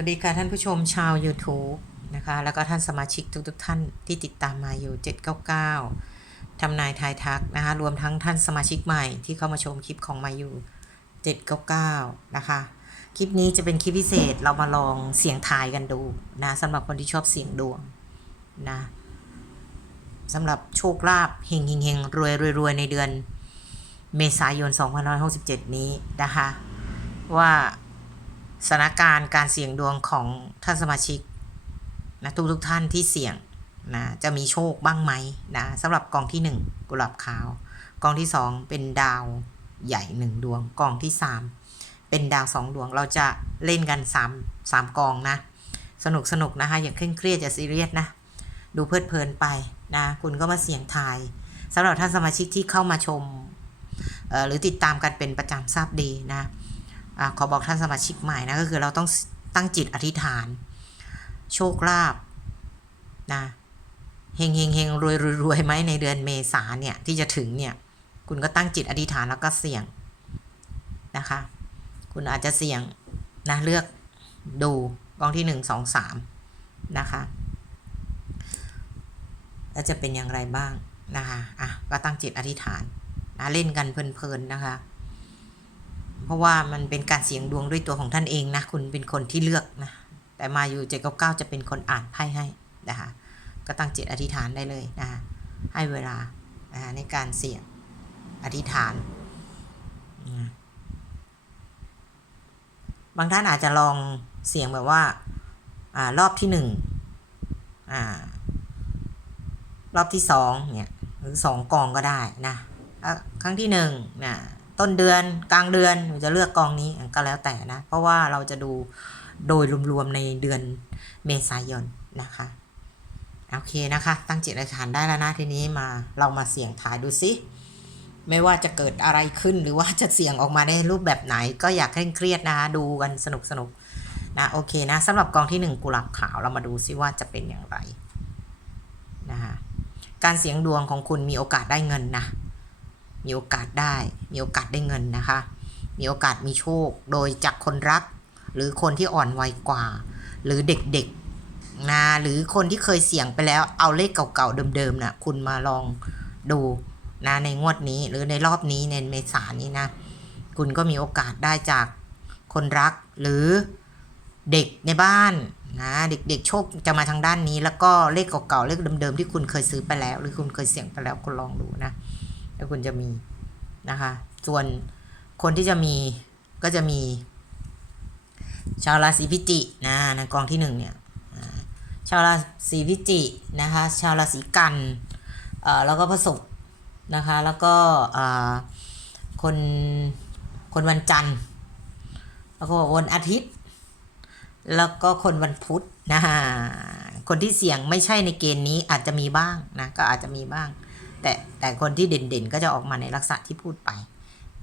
วัสดีค่ะท่านผู้ชมชาว YouTube นะคะ แล้วก็ท่านสมาชิกทุกๆทท่านที่ติดตามมาอยู่ 799 ทำนายทายทักนะคะ รวมทั้งท่านสมาชิกใหม่ที่เข้ามาชมคลิปของมาอยู่ 799 นะคะ คลิปนี้จะเป็นคลิปพิเศษเรามาลองเสียงทายกันดูนะสำหรับคนที่ชอบเสียงดวงนะสำหรับโชคลาภเฮงเฮงเฮงรวยรวยรวยในเดือน เมษายน 2567 นี้นะคะ ว่า สถานการณ์การเสี่ยงดวงของท่านสมาชิกนะทุกทุกท่านที่เสี่ยงนะจะมีโชคบ้างไหมนะสำหรับกองที่ 1 กุหลาบขาว กองที่ 2 เป็นดาวใหญ่ 1 ดวง กองที่ 3 เป็นดาว 2 ดวง เราจะเล่นกัน 3 3 กองนะ สนุกสนุกนะคะ อย่างเคร่งเครียดจะซีเรียสนะ ดูเพลิดเพลินไปนะ คุณก็มาเสี่ยงทายสำหรับท่านสมาชิกที่เข้ามาชมหรือติดตามกันเป็นประจำทราบดีนะ อ่าขอบอกท่านสมาชิกใหม่นะก็คือเราต้องตั้งจิตอธิษฐาน โชคลาภนะเฮงเฮงเฮงรวยรวยรวยไหมในเดือนเมษาเนี่ยที่จะถึงเนี่ย คุณก็ตั้งจิตอธิษฐานแล้วก็เสี่ยงนะคะ คุณอาจจะเสี่ยงนะเลือกดูกองที่หนึ่งสองสามนะคะแล้วจะเป็นอย่างไรบ้างนะคะ อะ ก็ตั้งจิตอธิษฐานนะเล่นกันเพลินๆนะคะ เพราะว่ามันเป็นการเสี่ยงดวงด้วยตัวของท่านเองนะ คุณเป็นคนที่เลือกนะ แต่มาอยู่เจ็ดเก้าจะเป็นคนอ่านไพ่ให้นะคะ ก็ตั้งจิตอธิษฐานได้เลยนะคะให้เวลานะคะในการเสี่ยงอธิษฐานบางท่านอาจจะลองเสี่ยงแบบว่าอ่ารอบที่หนึ่งอ่ารอบที่สองเนี่ยหรือสองกองก็ได้นะครั้งที่หนึ่งนะ ต้นเดือนกลางเดือนจะเลือกกองนี้ก็แล้วแต่นะ เพราะว่าเราจะดูโดยรวมๆในเดือนเมษายนนะคะโอเคนะคะ ตั้งจิตอธิษฐานได้แล้วนะทีนี้มาเรามาเสี่ยงทายดูสิไม่ว่าจะเกิดอะไรขึ้นหรือว่าจะเสี่ยงออกมาในรูปแบบไหน ก็อยากให้เครียดนะคะดูกันสนุกสนุกๆนะโอเคนะสำหรับกองที่หนึ่งกุหลาบขาวเรามาดูซิว่าจะเป็นอย่างไรนะคะการเสี่ยงดวงของคุณมีโอกาสได้เงินนะ มีโอกาสได้ มีโอกาสได้เงินนะคะ มีโอกาสมีโชค โดยจากคนรัก หรือคนที่อ่อนวัยกว่า หรือเด็กๆนะหรือคนที่เคยเสี่ยงไปแล้วเอาเลขเก่าๆเดิมๆนะคุณมาลองดูนะในงวดนี้หรือในรอบนี้ในเมษานี้นะ คุณก็มีโอกาสได้จากคนรักหรือเด็กในบ้านนะเด็กๆโชคจะมาทางด้านนี้ แล้วก็เลขเก่าๆเลขเดิมๆที่คุณเคยซื้อไปแล้ว หรือคุณเคยเสี่ยงไปแล้วคุณลองดูนะ คุณจะมีนะคะ ส่วนคนที่จะมีก็จะมี ชาวราศีพิจิกนะในกองที่หนึ่งเนี่ยชาวราศีพิจิกนะคะชาวราศีกันเอ่อแล้วก็พระศุกร์นะคะแล้วก็อ่าคนคนวันจันทร์แล้วก็วันอาทิตย์ แล้วก็คนวันพุธนะคะคนที่เสี่ยงไม่ใช่ในเกณฑ์นี้อาจจะมีบ้างนะก็อาจจะมีบ้าง แต่แต่คนที่เด่นๆ ก็จะออกมาในลักษณะที่พูดไป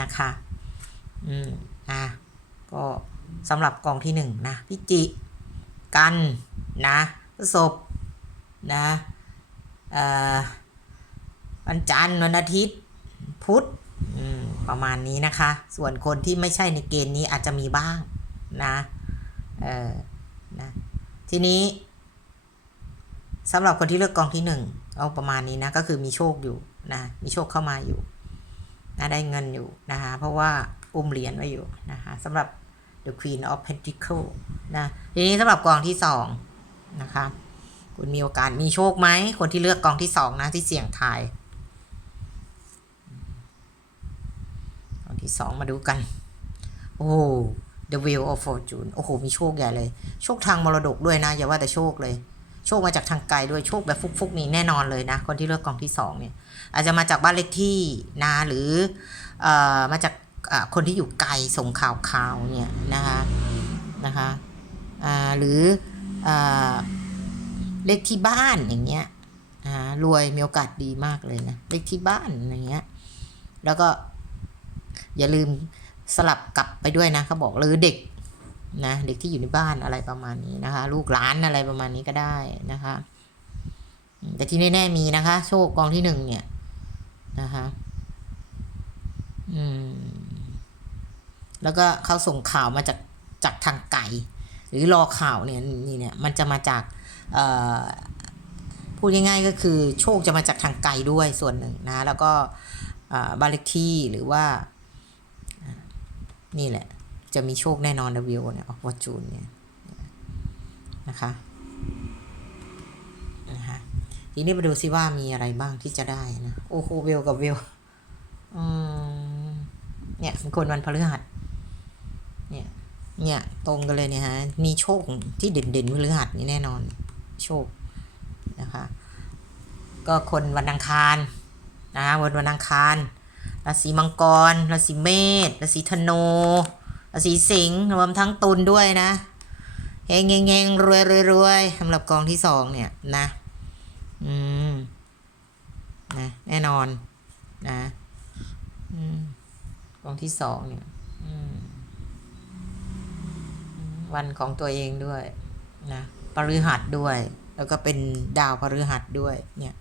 นะคะอืมนะก็สำหรับกองที่หนึ่งนะพิจิ กันนะประสบนะเอ่อวันจันทร์วันอาทิตย์พุธอืมประมาณนี้นะคะ ส่วนคนที่ไม่ใช่ในเกณฑ์นี้อาจจะมีบ้างนะเออนะทีนี้สำหรับคนที่เลือกกองที่หนึ่ง เอาประมาณนี้นะก็คือมีโชคอยู่นะมีโชคเข้ามาอยู่นะได้เงินอยู่นะคะเพราะว่าอุ้มเหรียญไว้อยู่นะคะสำหรับ the queen of Pentacles นะทีนี้สำหรับกองที่สองนะคะคุณมีโอกาสมีโชคไหมคนที่เลือกกองที่สองนะที่เสี่ยงทายกองที่สองมาดูกัน โอ้ the wheel of fortune โอ้โหมีโชคใหญ่เลย โชคทางมรดกด้วยนะ อย่าว่าแต่โชคเลย โชคมาจากทางไกลด้วยโชคแบบฟุกๆนี่แน่นอนเลยนะ คนที่เลือกกองที่สองเนี่ยอาจจะมาจากบ้านเลขที่นะหรือเอ่อมาจากคนที่อยู่ไกลส่งข่าวข่าวเนี่ยนะคะนะคะอ่าหรืออ่าเลขที่บ้านอย่างเงี้ยอ่ารวยมีโอกาสดีมากเลยนะเลขที่บ้านอย่างเงี้ยแล้วก็อย่าลืมสลับกลับไปด้วยนะเขาบอกหรือเด็ก นะเด็กที่อยู่ในบ้านอะไรประมาณนี้นะคะ ลูกหลานอะไรประมาณนี้ก็ได้นะคะ แต่ที่แน่ๆมีนะคะ โชคกองที่หนึ่งเนี่ยนะคะอืมแล้วก็เขาส่งข่าวมาจากจากทางไกลหรือรอข่าวเนี่ยนี่เนี่ยมันจะมาจากเอ่อพูดง่ายๆก็คือโชคจะมาจากทางไกลด้วยส่วนหนึ่งนะ แล้วก็อ่าบ้านเลขที่หรือว่านี่แหละ จะมีโชคแน่นอน W เนี่ยออกวจูนเนี่ยนะคะนะคะทีนี้มาดูซิว่ามีอะไรบ้างที่จะได้นะโอ้โหเวกับวลอืมเนี่ยเป็นคนวันพฤหัสเนี่ยเนี่ยตรงกันเลยเนี่ยฮะมีโชคที่เด่นเด่นๆพฤหัสนี่แน่นอนโชคนะคะก็คนวันอังคารนะคะวันวันอังคารราศีมังกรราศีเมษราศีธนู ราศีสิงห์รวมทั้งตุลด้วยนะเฮงเฮงเฮงรวยรวยรวยสำหรับกองที่สองเนี่ยนะ อืมนะแน่นอน นะอืมกองที่สองเนี่ยอืมวันของตัวเองด้วย นะปฤหัสด้วย แล้วก็เป็นดาวพฤหัสด้วย เนี่ย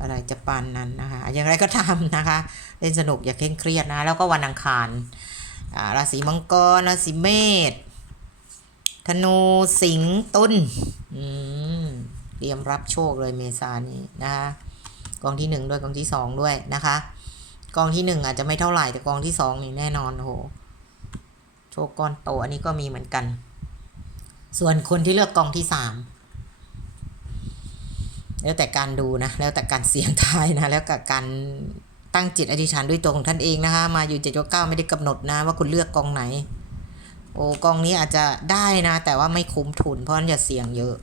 อะไรจะปานนั้นนะคะ อย่างไรก็ตามนะคะ เล่นสนุกอย่าเคร่งเครียดนะ แล้วก็วันอังคาร ราศีมังกร ราศีเมษ ธนู สิงห์ตุลเตรียมรับโชคเลยเมษานี้นะคะกองที่หนึ่งด้วยกองที่สองด้วยนะคะ กองที่หนึ่งอาจจะไม่เท่าไหร่แต่กองที่สองนี่แน่นอนโอ้โหโชคก้อนโตอันนี้ก็มีเหมือนกัน ส่วนคนที่เลือกกองที่สามแล้วแต่การดูนะ แล้วแต่การเสี่ยงทายนะ แล้วกับการ ตั้งจิตอธิษฐานด้วยตัวของท่านเองนะคะ มาอยู่เจ็ดเก้าไม่ได้กำหนดนะ ว่าคุณเลือกกองไหน โอ้กองนี้อาจจะได้นะ แต่ว่าไม่คุ้มทุนเพราะนั้นอย่าเสี่ยงเยอะ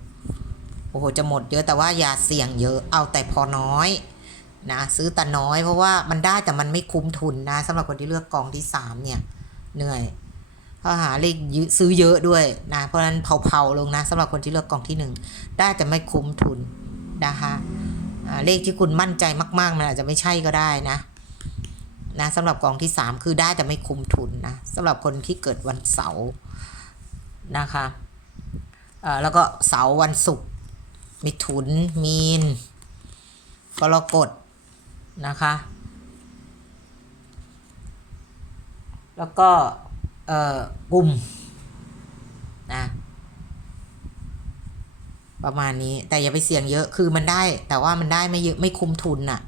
โอ้โหจะหมดเยอะแต่ว่าอย่าเสี่ยงเยอะเอาแต่พอน้อยนะซื้อแต่น้อยเพราะว่ามันได้แต่มันไม่คุ้มทุนนะสำหรับคนที่เลือกกองที่สามเนี่ยเหนื่อยข้อหาเลขยืซื้อเยอะด้วยนะเพราะฉะนั้นเผาๆลงนะสำหรับคนที่เลือกกองที่หนึ่งได้แต่ไม่คุ้มทุนนะคะ เลขที่คุณมั่นใจมาก ๆ มันอาจจะไม่ใช่ก็ได้นะนะสำหรับกองที่สามคือได้แต่ไม่คุ้มทุนนะสำหรับคนที่เกิดวันเสาร์นะคะเออแล้วก็เสาร์วันศุกร์มิถุน มีนกรกฎนะคะ แล้วก็เออกลุ่มนะ ประมาณนี้ แต่อย่าไปเสี่ยงเยอะคือมันได้ แต่ว่ามันได้ไม่เยอะไม่คุ้มทุนน่ะ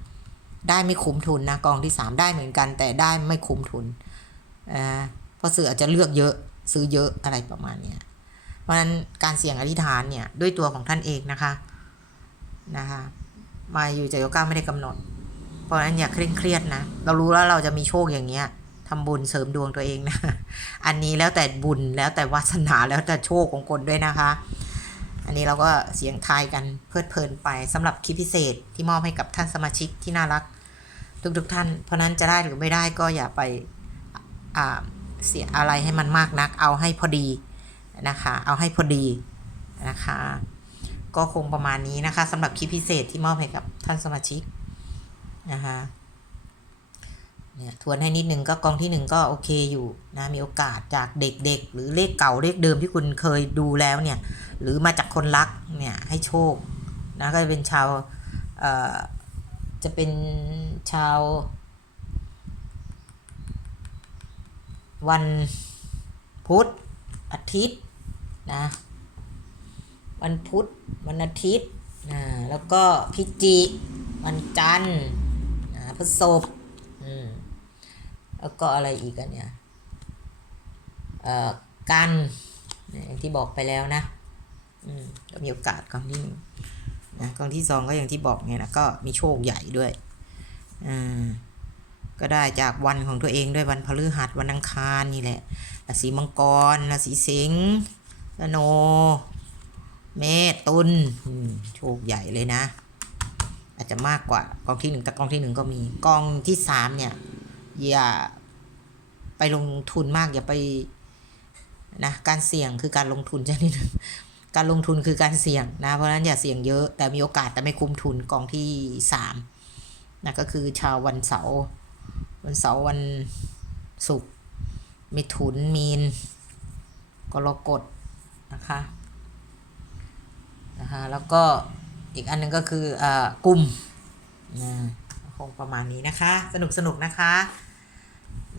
ได้ไม่คุ้มทุนนะกองที่สามได้เหมือนกัน แต่ได้ไม่คุ้มทุนอ่าเพราะสื่ออาจจะเลือกเยอะซื้อเยอะอะไรประมาณเนี้ยเพราะฉะนั้นการเสี่ยงอธิษฐานเนี่ยด้วยตัวของท่านเองนะคะนะคะมาอยู่ใจโยก้าไม่ได้กำหนด เพราะฉะนั้นอย่าเคร่งเครียดนะ เรารู้แล้วเราจะมีโชคอย่างเงี้ยทำบุญเสริมดวงตัวเองนะ อันนี้แล้วแต่บุญแล้วแต่วาสนาแล้วแต่โชคของคนด้วยนะคะ อันนี้เราก็เสียงทายกันเพลิดเพลินไปสำหรับคลิปพิเศษที่มอบให้กับท่านสมาชิกที่น่ารัก ทุกๆทท่าน เพราะนั้นจะได้หรือไม่ได้ก็อย่าไปเสียอะไรให้มันมากนัก เอาให้พอดีนะคะ เอาให้พอดีนะคะ ก็คงประมาณนี้นะคะสำหรับคลิปพิเศษที่มอบให้กับท่านสมาชิกนะคะ เนี่ยทวนให้นิดนึงก็กองที่หนึ่งก็โอเคอยู่นะมีโอกาสจากเด็กๆ หรือเลขเก่าเลขเดิมที่คุณเคยดูแล้วเนี่ยหรือมาจากคนรักเนี่ยให้โชคนะก็จะเป็นชาวเอ่อจะเป็นชาว วันพุธอาทิตย์นะวันพุธวันอาทิตย์นะแล้วก็พิจิ วันจันทร์นะพฤษภอืม แล้วก็อะไรอีกอันเนี่ยเอ่อกันอย่างที่บอกไปแล้วนะอืมก็มีโอกาสกองที่นะกองที่สองก็อย่างที่บอกเนี่ยนะก็มีโชคใหญ่ด้วยอ่าก็ได้จากวันของตัวเองด้วยวันพฤหัสวันอังคารนี่แหละราศีมังกรราศีสิงห์ธนูเมษตุลโชคใหญ่เลยนะ อาจจะมากกว่ากองที่หนึ่งแต่กองที่หนึ่งก็มีกองที่สามเนี่ย อย่าไปลงทุนมากอย่าไปนะการเสี่ยงคือการลงทุนชนิดหนึ่งการลงทุนคือการเสี่ยงนะ เพราะฉะนั้นอย่าเสี่ยงเยอะ แต่มีโอกาสแต่ไม่คุ้มทุนกองที่สามนะก็คือชาววันเสาร์วันเสาร์วันศุกร์มิถุนมีนกรกฎนะคะนะคะแล้วก็อีกอันหนึงก็คืออ่อกลุ่มนะคงประมาณนี้นะคะ สนุกสนุกนะคะ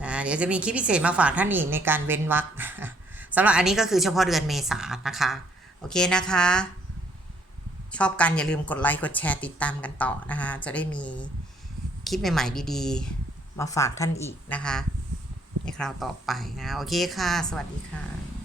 นะเดี๋ยวจะมีคลิปพิเศษมาฝากท่านอีกในการเว้นวรรคสำหรับอันนี้ก็คือเฉพาะเดือนเมษานะคะ โอเคนะคะ ชอบกันอย่าลืมกดไลค์กดแชร์ติดตามกันต่อนะคะ จะได้มีคลิปใหม่ๆดีๆ มาฝากท่านอีกนะคะ ในคราวต่อไปนะ โอเคค่ะ สวัสดีค่ะ